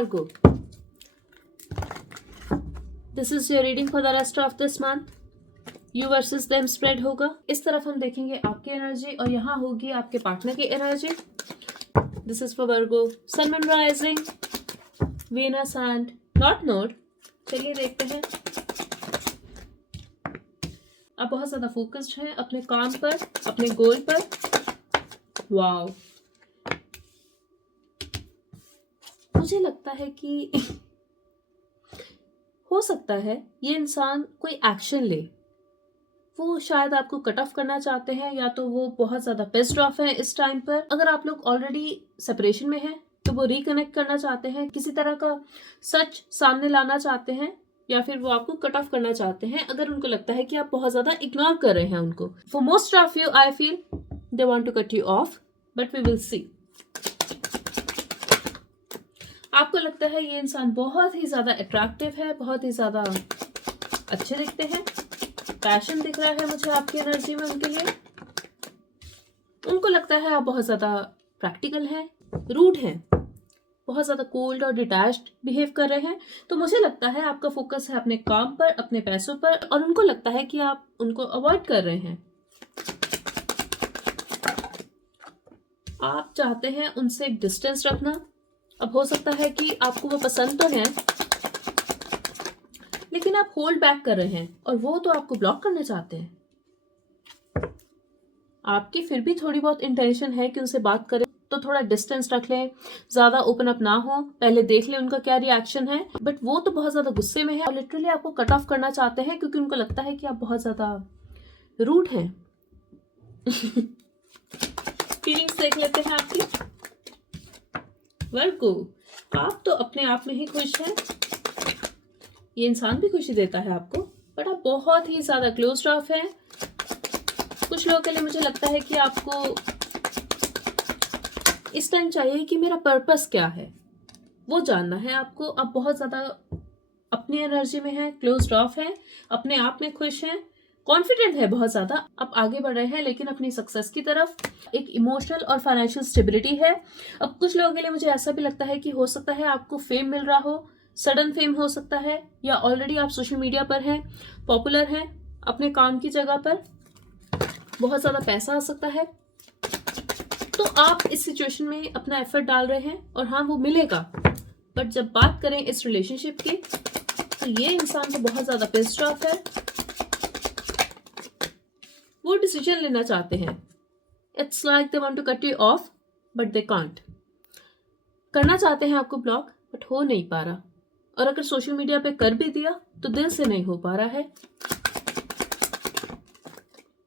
Virgo, this is your reading for the rest of this month. You versus them spread होगा. इस तरफ हम देखेंगे आपकी एनर्जी और यहाँ होगी आपके पार्टनर की energy. This is for Virgo, Sun and Rising, Venus and North Node. चलिए देखते हैं. आप बहुत ज़्यादा फोकस्ड हैं अपने काम पर, अपने गोल पर. वाओ, मुझे लगता है कि हो सकता है ये इंसान कोई एक्शन ले. वो शायद आपको कट ऑफ करना चाहते हैं या तो वो बहुत ज़्यादा पिस्ड ऑफ है इस टाइम पर. अगर आप लोग ऑलरेडी सेपरेशन में हैं तो वो रिकनेक्ट करना चाहते हैं, किसी तरह का सच सामने लाना चाहते हैं या फिर वो आपको कट ऑफ करना चाहते हैं अगर उनको लगता है कि आप बहुत ज़्यादा इग्नोर कर रहे हैं उनको. For most of you I feel they want to cut you off, but we will see. आपको लगता है ये इंसान बहुत ही ज़्यादा अट्रैक्टिव है, बहुत ही ज़्यादा अच्छे दिखते हैं. पैशन दिख रहा है मुझे आपकी एनर्जी में उनके लिए. उनको लगता है आप बहुत ज़्यादा प्रैक्टिकल हैं, रूड हैं, बहुत ज़्यादा कोल्ड और डिटैच्ड बिहेव कर रहे हैं. तो मुझे लगता है आपका फोकस है अपने काम पर, अपने पैसों पर, और उनको लगता है कि आप उनको अवॉइड कर रहे हैं. आप चाहते हैं उनसे एक डिस्टेंस रखना. अब हो सकता है कि आपको वो पसंद तो है लेकिन आप होल्ड बैक कर रहे हैं और वो तो आपको ब्लॉक करना चाहते हैं. आपकी फिर भी थोड़ी बहुत इंटेंशन है कि उनसे बात करें तो थोड़ा डिस्टेंस रख लें, ज़्यादा ओपन अप ना हो, पहले देख लें उनका क्या रिएक्शन है. बट वो तो बहुत ज़्यादा गुस्से में है और लिटरली आपको कट ऑफ करना चाहते हैं क्योंकि उनको लगता है कि आप बहुत ज़्यादा रूड हैं. फीलिंग्स देख लेते हैं आपकी. वर्गो, आप तो अपने आप में ही खुश हैं. ये इंसान भी खुशी देता है आपको, बट आप बहुत ही ज़्यादा क्लोज्ड ऑफ हैं. कुछ लोगों के लिए मुझे लगता है कि आपको इस टाइम चाहिए कि मेरा पर्पस क्या है वो जानना है आपको. आप बहुत ज़्यादा अपनी एनर्जी में हैं, क्लोज्ड ऑफ हैं, अपने आप में खुश हैं, कॉन्फिडेंट है बहुत ज़्यादा. आप आगे बढ़ रहे हैं लेकिन अपनी सक्सेस की तरफ. एक इमोशनल और फाइनेंशियल स्टेबिलिटी है. अब कुछ लोगों के लिए मुझे ऐसा भी लगता है कि हो सकता है आपको फेम मिल रहा हो, सडन फेम हो सकता है, या ऑलरेडी आप सोशल मीडिया पर हैं, पॉपुलर हैं अपने काम की जगह पर, बहुत ज़्यादा पैसा आ सकता है. तो आप इस सिचुएशन में अपना एफर्ट डाल रहे हैं और हाँ वो मिलेगा. बट जब बात करें इस रिलेशनशिप की तो ये इंसान तो बहुत ज़्यादा पिस्ड ऑफ है. वो डिसीजन लेना चाहते हैं. It's like they want to cut you off but they can't. करना चाहते हैं आपको ब्लॉक बट हो नहीं पा रहा, और अगर सोशल मीडिया पे कर भी दिया तो दिल से नहीं हो पा रहा है.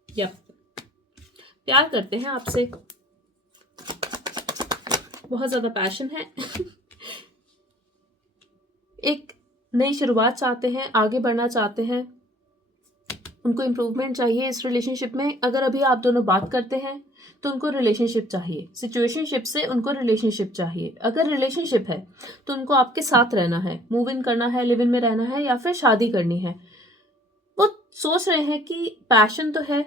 यप, प्यार करते हैं आपसे, बहुत ज़्यादा पैशन है. एक नई शुरुआत चाहते हैं, आगे बढ़ना चाहते हैं. उनको इम्प्रूवमेंट चाहिए इस रिलेशनशिप में. अगर अभी आप दोनों बात करते हैं तो उनको रिलेशनशिप चाहिए. सिचुएशनशिप से उनको रिलेशनशिप चाहिए. अगर रिलेशनशिप है तो उनको आपके साथ रहना है, मूव इन करना है, लिव इन में रहना है, या फिर शादी करनी है. वो सोच रहे हैं कि पैशन तो है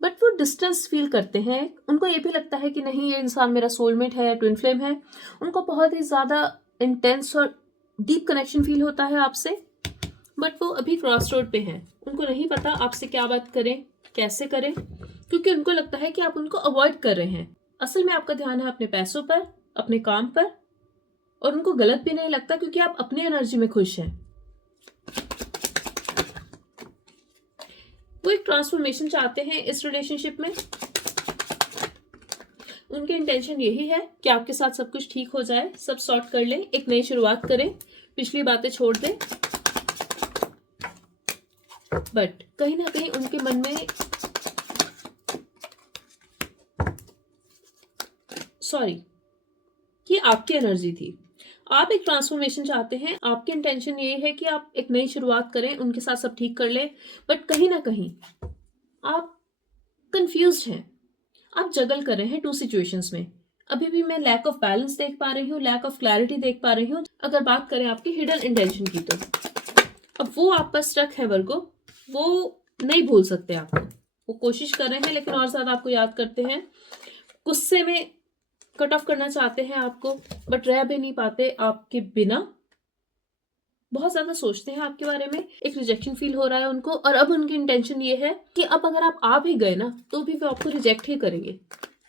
बट वो डिस्टेंस फील करते हैं. उनको ये भी लगता है कि नहीं ये इंसान मेरा सोलमेट है, ट्विन फ्लेम है. उनको बहुत ही ज़्यादा इंटेंस और डीप कनेक्शन फील होता है आपसे. बट वो अभी क्रॉस रोड पे हैं. उनको नहीं पता आपसे क्या बात करें, कैसे करें, क्योंकि उनको लगता है कि आप उनको अवॉइड कर रहे हैं. असल में आपका ध्यान है अपने पैसों पर, अपने काम पर, और उनको गलत भी नहीं लगता क्योंकि आप अपनी एनर्जी में खुश हैं. वो एक ट्रांसफॉर्मेशन चाहते हैं इस रिलेशनशिप में. उनकी इंटेंशन यही है कि आपके साथ सब कुछ ठीक हो जाए, सब सॉर्ट कर लें, एक नई शुरुआत करें, पिछली बातें छोड़ दें. बट कहीं ना कहीं उनके मन में ये आपकी एनर्जी थी. आप एक ट्रांसफॉर्मेशन चाहते हैं. आपकी इंटेंशन ये है कि आप एक नई शुरुआत करें, उनके साथ सब ठीक कर लें. बट कहीं ना कहीं आप कंफ्यूज्ड हैं. आप जगल कर रहे हैं टू सिचुएशंस में. अभी भी मैं लैक ऑफ बैलेंस देख पा रही हूँ, लैक ऑफ क्लैरिटी देख पा रही हूँ. अगर बात करें आपकी हिडन इंटेंशन की तो अब वो आप पर स्टक है वर्गो. वो नहीं भूल सकते आपको. वो कोशिश कर रहे हैं लेकिन और ज़्यादा आपको याद करते हैं. गुस्से में कट ऑफ करना चाहते हैं आपको, बट रह भी नहीं पाते आपके बिना, बहुत ज्यादा सोचते हैं आपके बारे में, एक रिजेक्शन फील हो रहा है उनको, और अब उनकी इंटेंशन ये है कि अब अगर आप आ भी गए ना तो भी वो आपको रिजेक्ट ही करेंगे।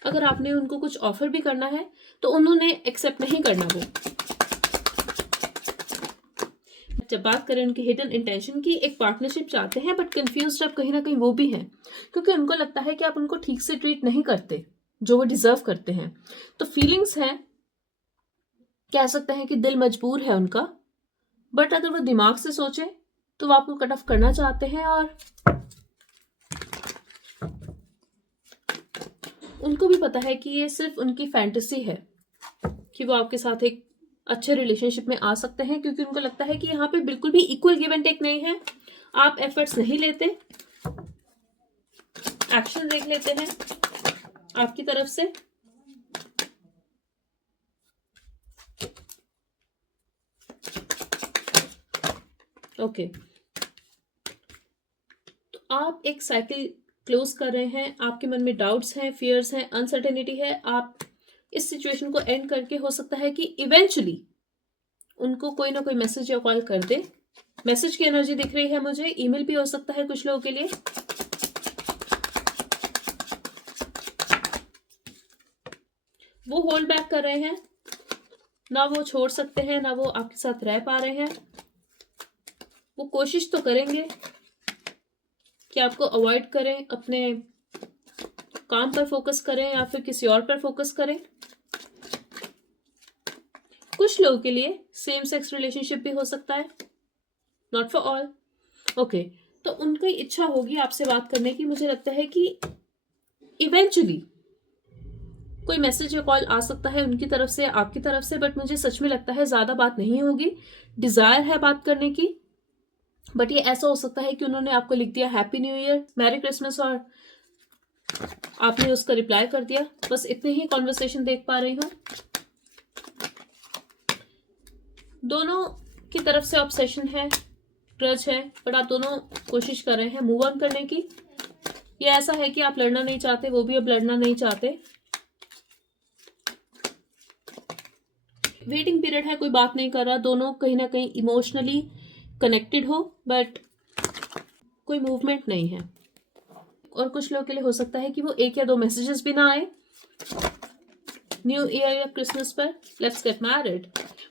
अगर आपने उनको कुछ ऑफर भी करना है तो उन्होंने एक्सेप्ट नहीं करना वो। जब बात करें उनकी हिडन इंटेंशन की, एक पार्टनरशिप चाहते हैं बट कंफ्यूज्ड अब कहीं ना कहीं वो भी हैं, क्योंकि उनको लगता है कि आप उनको ठीक से ट्रीट नहीं करते जो वो डिजर्व करते हैं। तो फीलिंग्स हैं, कह सकते हैं कि दिल मजबूर है उनका, बट अगर वो दिमाग से सोचे तो वो आपको कट ऑफ करना चाहते हैं, और उनको भी पता है कि ये सिर्फ उनकी फैंटेसी है कि वो आपके साथ एक अच्छे रिलेशनशिप में आ सकते हैं, क्योंकि उनको लगता है कि यहाँ पे बिल्कुल भी इक्वल गिव एंड टेक नहीं है, आप एफर्ट्स नहीं लेते, एक्शन देख लेते हैं आपकी तरफ से। ओके, तो आप एक साइकिल क्लोज कर रहे हैं, आपके मन में डाउट्स हैं, फियर्स हैं, अनसर्टेनिटी है, आप इस सिचुएशन को एंड करके हो सकता है कि इवेंचुअली उनको कोई ना कोई मैसेज या कॉल कर दे। मैसेज की एनर्जी दिख रही है मुझे, ईमेल भी हो सकता है कुछ लोगों के लिए। वो होल्ड बैक कर रहे हैं, ना वो छोड़ सकते हैं, ना वो आपके साथ रह पा रहे हैं। वो कोशिश तो करेंगे कि आपको अवॉइड करें, अपने काम पर फोकस करें या फिर किसी और पर फोकस करें। कुछ लोगों के लिए सेम सेक्स रिलेशनशिप भी हो सकता है, नॉट फॉर ऑल। ओके, तो उनकी इच्छा होगी आपसे बात करने की। मुझे लगता है कि इवेंचुअली कोई मैसेज या कॉल आ सकता है उनकी तरफ से, आपकी तरफ से, बट मुझे सच में लगता है ज्यादा बात नहीं होगी। डिजायर है बात करने की, बट ये ऐसा हो सकता है कि उन्होंने आपको लिख दिया happy new year, merry Christmas, और आपने उसका रिप्लाई कर दिया। बस इतने ही कॉन्वर्सेशन देख पा रही हूँ। दोनों की तरफ से ऑब्सेशन है, ग्रज है, बट आप दोनों कोशिश कर रहे हैं मूव ऑन करने की। ये ऐसा है कि आप लड़ना नहीं चाहते, वो भी अब लड़ना नहीं चाहते। वेटिंग पीरियड है, कोई बात नहीं कर रहा, दोनों कहीं ना कहीं इमोशनली कनेक्टेड हो, बट कोई मूवमेंट नहीं है। और कुछ लोगों के लिए हो सकता है कि वो 1 या 2 मैसेजेस भी ना आए न्यू ईयर या क्रिसमस पर, लेट्स गेट मैरिड।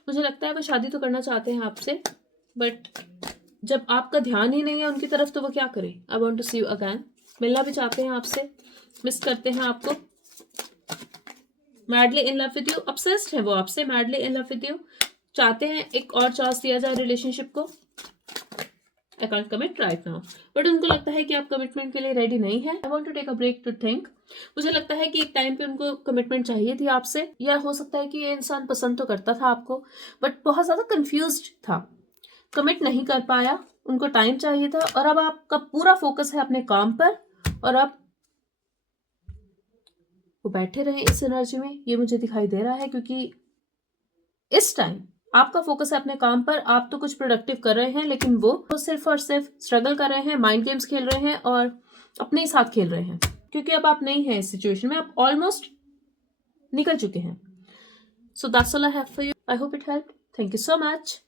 मुझे लगता है वो शादी तो करना चाहते हैं आपसे, बट जब आपका ध्यान ही नहीं है उनकी तरफ तो वो क्या करें। I want to see you again, मिलना भी चाहते हैं आपसे, मिस करते हैं आपको, madly in love with you, obsessed है वो आपसे, madly in love with you, चाहते हैं एक और चांस दिया जाए रिलेशनशिप को। I can't commit right now, but उनको लगता है कि आप कमिटमेंट के लिए रेडी नहीं है। I want to take a break to think. मुझे लगता है कि एक टाइम पे उनको कमिटमेंट चाहिए थी आपसे, या हो सकता है कि ये इंसान पसंद तो करता था आपको, बट बहुत ज्यादा कंफ्यूज्ड था, कमिट नहीं कर पाया, उनको टाइम चाहिए था, और अब आपका पूरा फोकस है अपने काम पर, और अब वो बैठे रहे इस एनर्जी में, ये मुझे दिखाई दे रहा है, क्योंकि इस टाइम आपका फोकस है अपने काम पर, आप तो कुछ प्रोडक्टिव कर रहे हैं, लेकिन वो सिर्फ और सिर्फ स्ट्रगल कर रहे हैं, माइंड गेम्स खेल रहे हैं और अपने ही साथ खेल रहे हैं, क्योंकि अब आप नहीं हैं इस सिचुएशन में, आप ऑलमोस्ट निकल चुके हैं। So that's all I have for you. I hope it help. Thank you so much.